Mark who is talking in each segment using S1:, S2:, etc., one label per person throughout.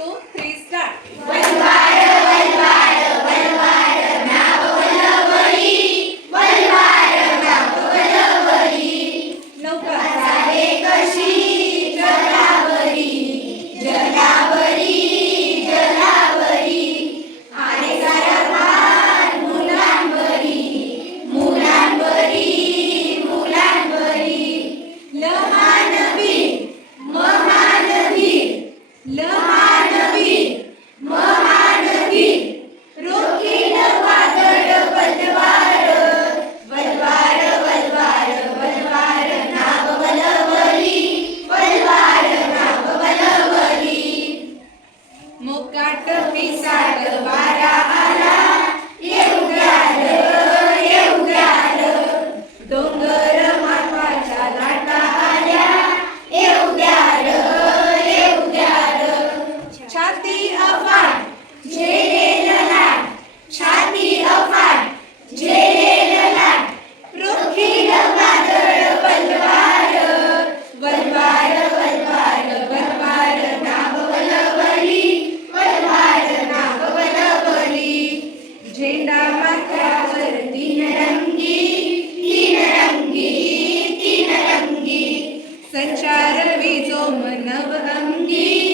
S1: two, three, start. Pisat बारा आला. येऊगाल येऊगाल डोंगर मानवाच्या लाटा आल्या. येऊगाल येऊगाल छाती अफा सचारवी जो मनव अंगी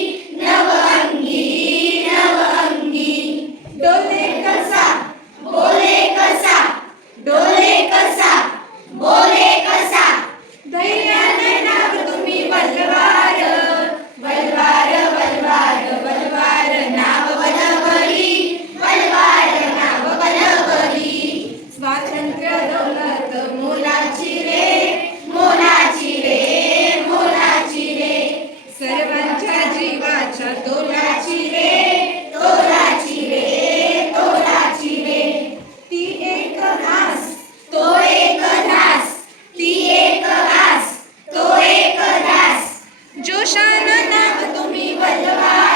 S1: दशानन तुम्ही वल्लभा.